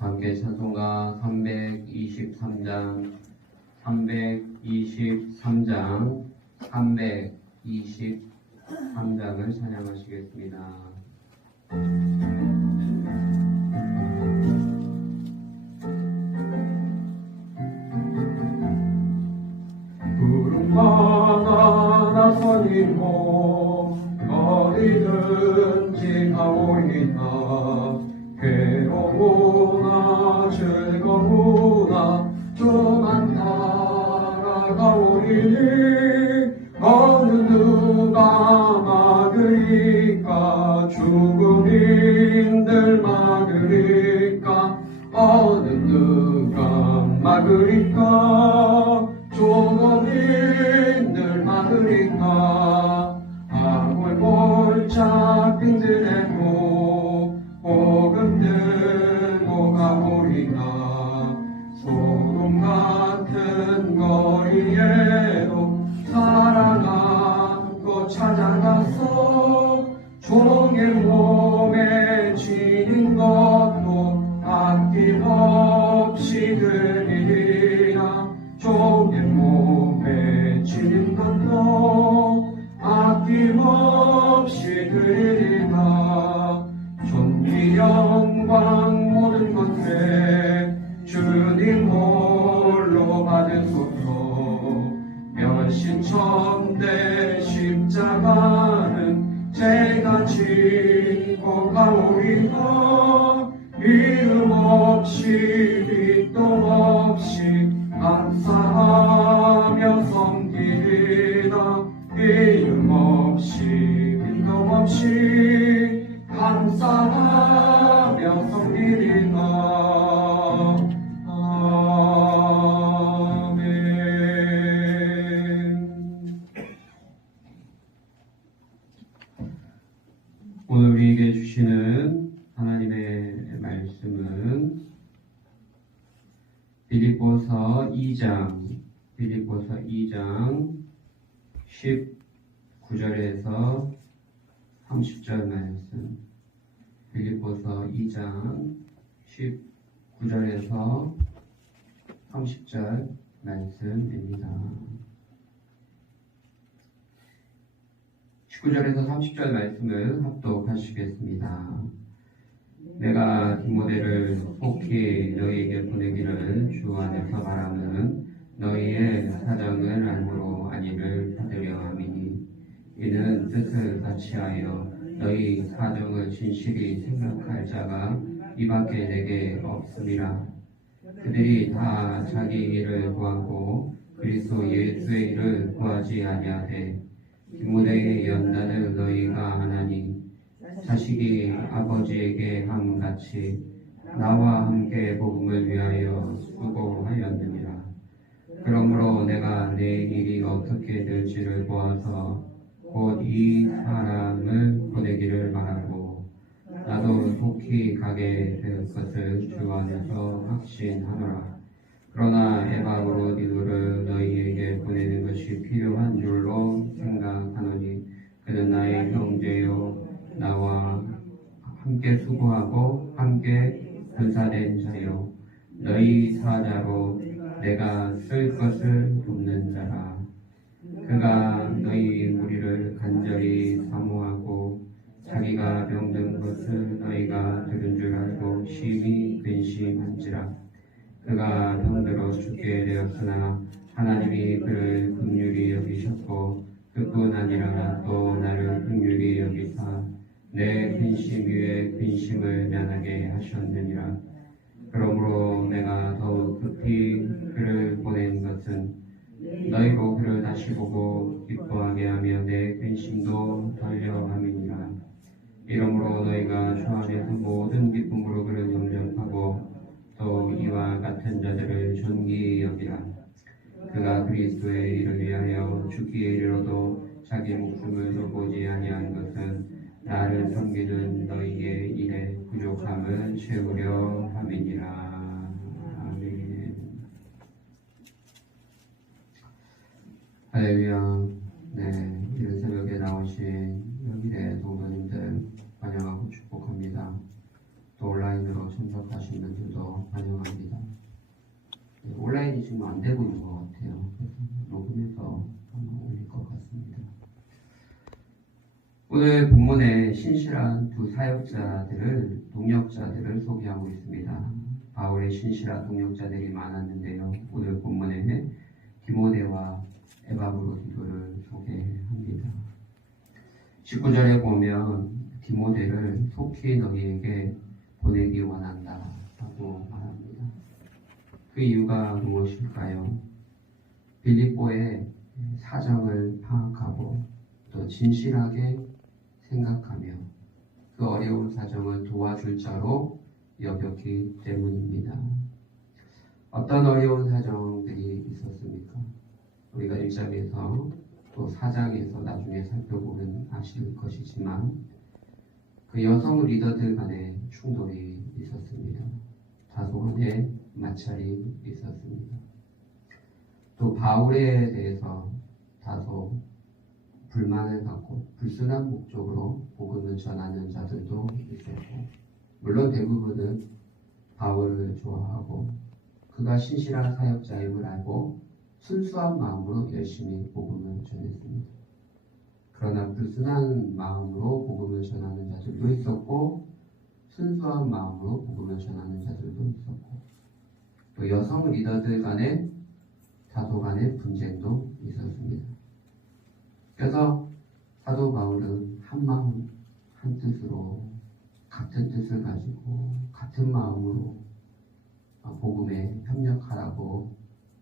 함께 찬송가 323장 323장을 찬양하시겠습니다. 구름마다 나서니고 어디든지 가오리다. 괴로우나 즐거우나 주만 따라가오리니 어느 누가 막으리까. 죽음인들 막으리까. 어느 누가 막으리까. 죽음인들 막으리까. 아무 골짝 빈들에도 복음 들고 가오리까. 소돔 같은 거리에도 사랑 안고 찾아가서 종의 몸에 지닌 것도 아낌없이 드리리라. 종의 몸에 지닌 것도 아낌없이 드리리라. 존귀 영광 모든 것에 주님 홀로 받으소서. 멸신천대 십자가는 제가 지고 가오리다. 이름 없이 빛도 없이 감사하며 섬기리라. 이름 없이 빛도 없이 감사하며 섬기리라. 오늘 우리에게 주시는 하나님의 말씀은 빌립보서 2장 19절에서 30절 말씀. 빌립보서 2장 19절에서 30절 말씀입니다. 19절에서 30절 말씀을 합독하시겠습니다. 내가 디모데를 속히 너희에게 보내기를 주 안에서 바라는 너희의 사정을 알므로 안위를 받으려 함이니, 이는 뜻을 같이하여 너희 사정을 진실히 생각할 자가 이밖에 내게 없음이라. 그들이 다 자기 일을 구하고 그리스도 예수의 일을 구하지 아니하되 디모데의 연단을 너희가 하나니 자식이 아버지에게 함같이 나와 함께 복음을 위하여 수고하였느니라. 그러므로 내가 내 일이 어떻게 될지를 보아서 곧 이 사람을 보내기를 바라고 나도 속히 가게 될 것을 주 안에서 확신하노라. 그러나 에바브로디도를 너희에게 보내는 것이 필요한 줄로 생각하노니 그는 나의 형제요 나와 함께 수고하고 함께 분사된 자요 너희 사자로 내가 쓸 것을 돕는 자라. 그가 너희 무리를 간절히 사모하고 자기가 병든 것을 너희가 들은 줄 알고 심히 근심한지라. 그가 병들어 죽게 되었으나 하나님이 그를 긍휼히 여기셨고 그뿐 아니라 또 나를 긍휼히 여기사 내 근심 위에 근심을 면하게 하셨느니라. 그러므로 내가 더욱 급히 그를 보낸 것은 너희로 그를 다시 보고 기뻐하게 하며 내 근심도 덜려 함이니라. 이러므로 너희가 주 안에서 모든 기쁨으로 그를 영접하고 또 이와 같은 자들을 존귀히 여기라. 그가 그리스도의 일을 위하여 죽기에 이르러도 자기 목숨을 돌보지 아니한 것은 나를 섬기는 너희의 일에 부족함을 채우려 함이니라. 아멘. 할렐루야. 네, 이른 새벽에 나오신 여기대 성도님들 환영하고 축복합니다. 또 온라인으로 참석하신 분들도 안 되고 있는 것 같아요. 그래서 녹음해서 한번 올릴 것 같습니다. 오늘 본문에 신실한 두 사역자들을, 동역자들을 소개하고 있습니다. 바울의 신실한 동역자들이 많았는데요. 오늘 본문에는 디모데와 에바브로디도를 소개합니다. 19절에 보면 디모데를 속히 너희에게 보내기 원한다 라고 말합니다. 그 이유가 무엇일까요? 빌립보의 사정을 파악하고 또 진실하게 생각하며 그 어려운 사정을 도와줄 자로 여겼기 때문입니다. 어떤 어려운 사정들이 있었습니까? 우리가 1장에서 또 4장에서 나중에 살펴보면 아실 것이지만 그 여성 리더들 간의 충돌이 있었습니다. 다소간의 마찰이 있었습니다. 또 바울에 대해서 다소 불만을 갖고 불순한 목적으로 복음을 전하는 자들도 있었고, 물론 대부분은 바울을 좋아하고 그가 신실한 사역자임을 알고 순수한 마음으로 열심히 복음을 전했습니다. 그러나 불순한 마음으로 복음을 전하는 자들도 있었고 순수한 마음으로 복음을 전하는 자들도 있었고, 또 여성 리더들 간의 다소 간의 분쟁도 있었습니다. 그래서 사도 바울은 한 마음 한 뜻으로 같은 뜻을 가지고 같은 마음으로 복음에 협력하라고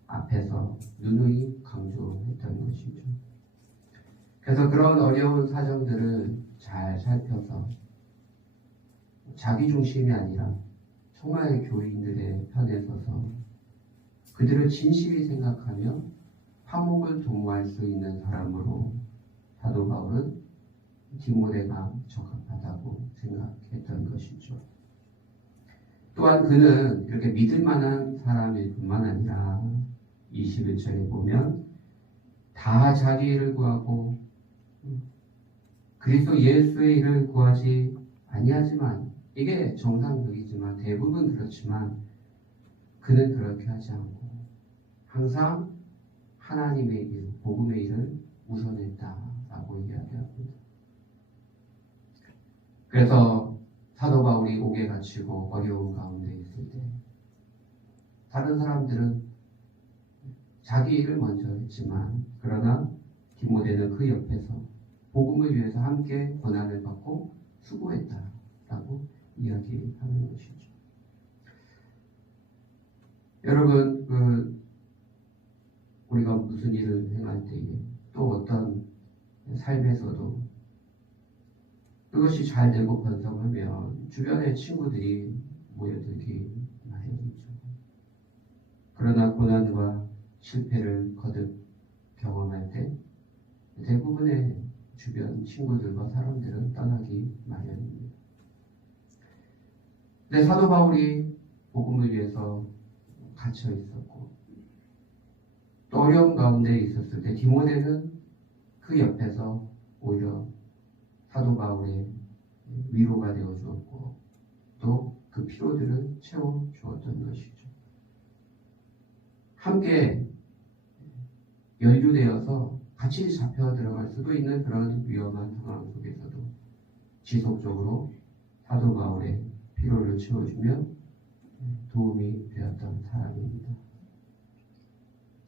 앞에서 누누이 강조했던 것이죠. 그래서 그런 어려운 사정들을 잘 살펴서 자기 중심이 아니라 정말 교인들의 편에 서서 그들을 진실히 생각하며 화목을 도모할 수 있는 사람으로 사도 바울은 디모데가 적합하다고 생각했던 것이죠. 또한 그는 이렇게 믿을 만한 사람일 뿐만 아니라 21절에 보면 다 자기 일을 구하고 그리스도 예수의 일을 구하지 아니하지만, 이게 정상적이지만 대부분 그렇지만 그는 그렇게 하지 않고 항상 하나님의 일, 복음의 일을 우선했다라고 이야기합니다. 그래서 사도 바울이 옥에 갇히고 어려운 가운데 있을 때 다른 사람들은 자기 일을 먼저 했지만, 그러나 디모데는 그 옆에서 복음을 위해서 함께 고난을 받고 수고했다라고 이야기하는 것이죠. 여러분, 우리가 무슨 일을 행할 때에 또 어떤 삶에서도 그것이 잘 되고 번성하면 주변의 친구들이 모여들기 마련이죠. 그러나 고난과 실패를 거듭 경험할 때 대부분의 주변 친구들과 사람들은 떠나기 마련입니다. 근데 사도 바울이 복음을 위해서 갇혀 있었고 또 어려운 가운데 있었을 때 디모데는 그 옆에서 오히려 사도 바울의 위로가 되어 주었고 또 그 피로들을 채워 주었던 것이죠. 함께 연루되어서 같이 잡혀 들어갈 수도 있는 그런 위험한 상황 속에서도 지속적으로 사도 바울의 피로를 채워주며 도움이 되었던 사람입니다.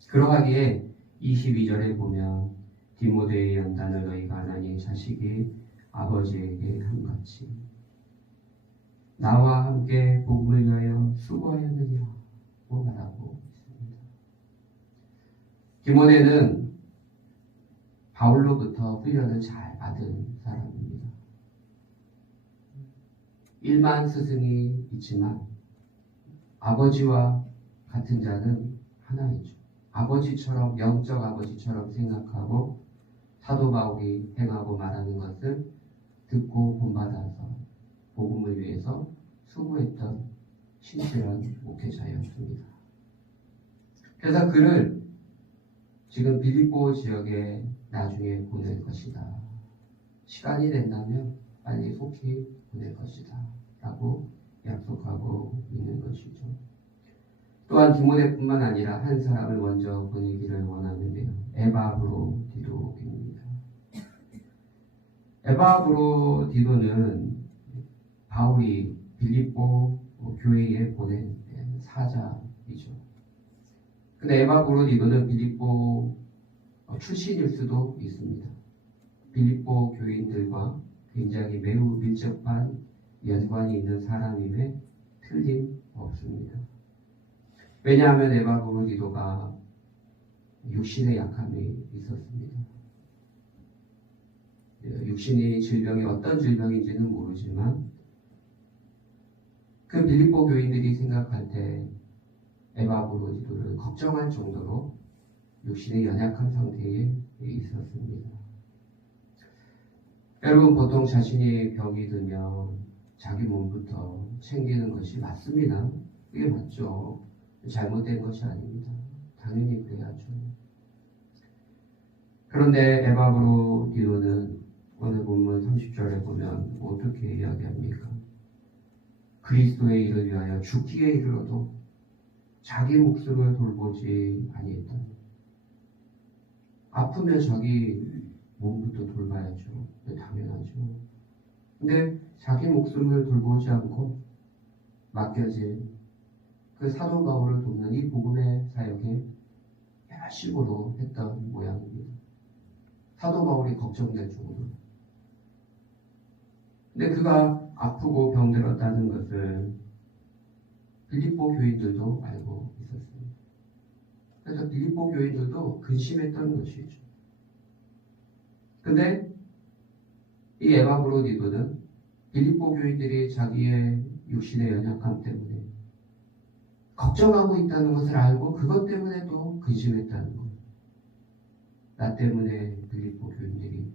그러하기에 22절에 보면 디모데의 연단을 너희가 하나님의 자식이 아버지에게 함같이 나와 함께 복음을 위하여 수고하였느냐고 말하고 있습니다. 디모데는 바울로부터 훈련을 잘 받은 사람입니다. 일만 스승이 있지만 아버지와 같은 자는 하나이죠. 아버지처럼, 영적 아버지처럼 생각하고 사도 바울이 행하고 말하는 것을 듣고 본받아서 복음을 위해서 수고했던 신실한 목회자였습니다. 그래서 그를 지금 빌립보 지역에 나중에 보낼 것이다. 시간이 된다면 빨리 속히 보낼 것이다. 라고 약속하고 있는 것이죠. 또한 디모데뿐만 아니라 한 사람을 먼저 보내기를 원하는데요. 에바브로디도입니다. 에바브로디도는 바울이 빌립보 교회에 보낸 사자이죠. 근데 에바브로디도는 빌립보 출신일 수도 있습니다. 빌립보 교인들과 굉장히 매우 밀접한 연관이 있는 사람임에 틀림없습니다. 왜냐하면 에바브로디도가 육신의 약함이 있었습니다. 육신의 질병이 어떤 질병인지는 모르지만 그 빌립보 교인들이 생각할 때 에바브로디도를 걱정할 정도로 육신의 연약한 상태에 있었습니다. 여러분, 보통 자신이 병이 들면 자기 몸부터 챙기는 것이 맞습니다. 그게 맞죠. 잘못된 것이 아닙니다. 당연히 그래야죠. 그런데 에바브로디도는 오늘 본문 30절에 보면 어떻게 이야기합니까? 그리스도의 일을 위하여 죽기에 이르러도 자기 목숨을 돌보지 아니했다. 아프면 자기 몸부터 돌봐야죠. 당연하죠. 근데 자기 목숨을 돌보지 않고 맡겨진 그 사도 바울을 돕는 이 복음의 사역에 열심으로 했던 모양입니다. 사도 바울이 걱정될 정도로. 근데 그가 아프고 병들었다는 것을 빌립보 교인들도 알고 있었습니다. 그래서 빌립보 교인들도 근심했던 것이죠. 근데 이 에바브로디도는 빌립보 교인들이 자기의 육신의 연약함 때문에 걱정하고 있다는 것을 알고 그것 때문에 또 근심했다는 것. 나 때문에 빌립보 교인들이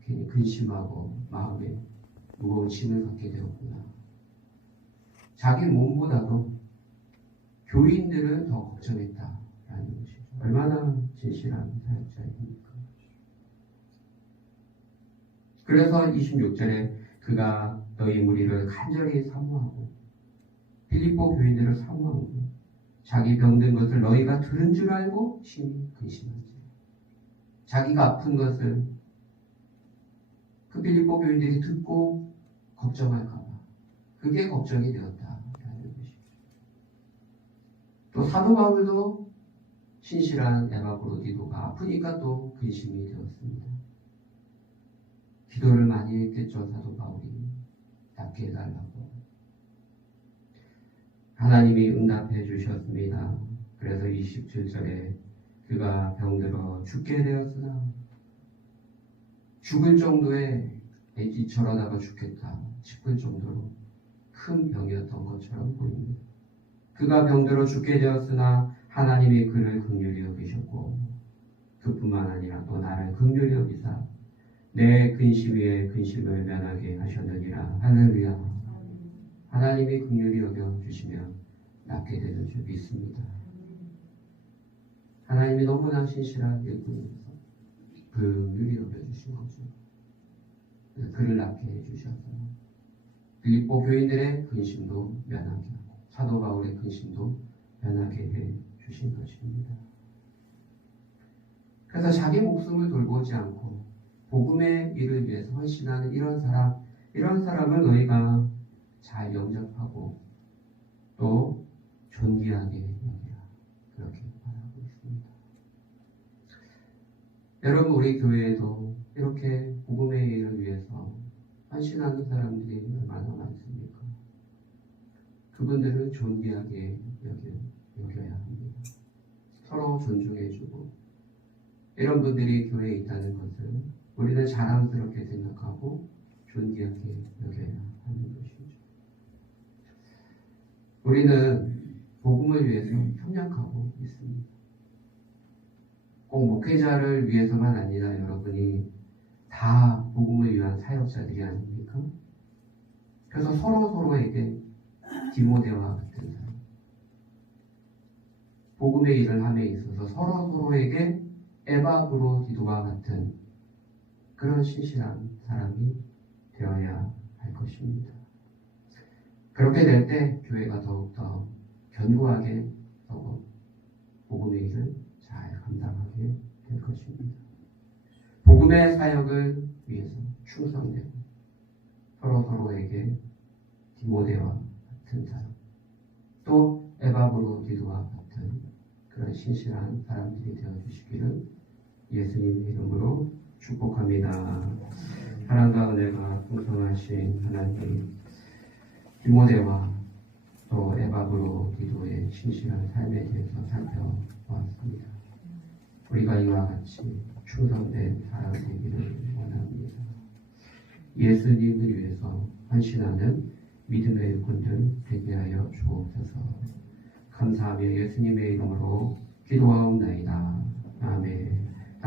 괜히 근심하고 마음에 무거운 짐을 갖게 되었구나. 자기 몸보다도 교인들을 더 걱정했다라는 것이죠. 얼마나 진실한 사역자입니까? 그래서 26절에 그가 너희 무리를 간절히 사모하고 빌립보 교인들을 사모하고 자기 병든 것을 너희가 들은 줄 알고 심히 근심하지. 자기가 아픈 것을 그 빌립보 교인들이 듣고 걱정할까봐 그게 걱정이 되었다라는 것이죠. 또 사도 바울도 신실한 에바브로디도가 아프니까 또 근심이 되었습니다. 기도를 많이 했겠죠. 사도 바울이 낫게 해달라고. 하나님이 응답해 주셨습니다. 그래서 27절에 그가 병들어 죽게 되었으나 죽을 정도의 저러다가 죽겠다 싶을 정도로 큰 병이었던 것처럼 보입니다. 그가 병들어 죽게 되었으나 하나님이 그를 긍휼히 여기셨고 그뿐만 아니라 또 나를 긍휼히 여기사 내 근심 위에 근심을 면하게 하셨느니라. 할렐루야. 하나님이 긍휼히 여겨주시면 낫게 되는 줄 믿습니다. 하나님이 너무나 신실한 일꾼이어서 긍휼히 여겨주신 거죠. 그를 낫게 해주셔서 빌립보 교인들의 근심도 면하게 하고 사도 바울의 근심도 면하게 해주신 것입니다. 그래서 자기 목숨을 돌보지 않고 복음의 일을 위해서 헌신하는 이런 사람을 너희가 잘 영접하고 또 존귀하게 여기라. 그렇게 말하고 있습니다. 여러분, 우리 교회에도 이렇게 복음의 일을 위해서 헌신하는 사람들이 얼마나 많습니까? 그분들은 존귀하게 여겨야 합니다. 서로 존중해주고 이런 분들이 교회에 있다는 것을 우리는 자랑스럽게 생각하고 존귀하게 여겨야 하는 것이죠. 우리는 복음을 위해서 협력하고 있습니다. 꼭 목회자를 위해서만 아니라 여러분이 다 복음을 위한 사역자들이 아닙니까? 그래서 서로에게 디모데와 같은 사람, 복음의 일을 함에 있어서 서로에게 에바브로디도와 같은 그런 신실한 사람이 되어야 할 것입니다. 그렇게 될 때 교회가 더욱더 견고하게 서고 복음의 일을 잘 감당하게 될 것입니다. 복음의 사역을 위해서 충성되고 서로에게 디모데와 같은 사람, 또 에바브로디도와 같은 그런 신실한 사람들이 되어주시기를 예수님의 이름으로 축복합니다. 사랑과 은혜가 풍성하신 하나님, 디모데와 또 에바브로디도의 신실한 삶에 대해서 살펴보았습니다. 우리가 이와 같이 충성된 사람 되기를 원합니다. 예수님을 위해서 헌신하는 믿음의 일꾼들 되게 하여 주옵소서. 감사하며 예수님의 이름으로 기도하옵나이다. 아멘.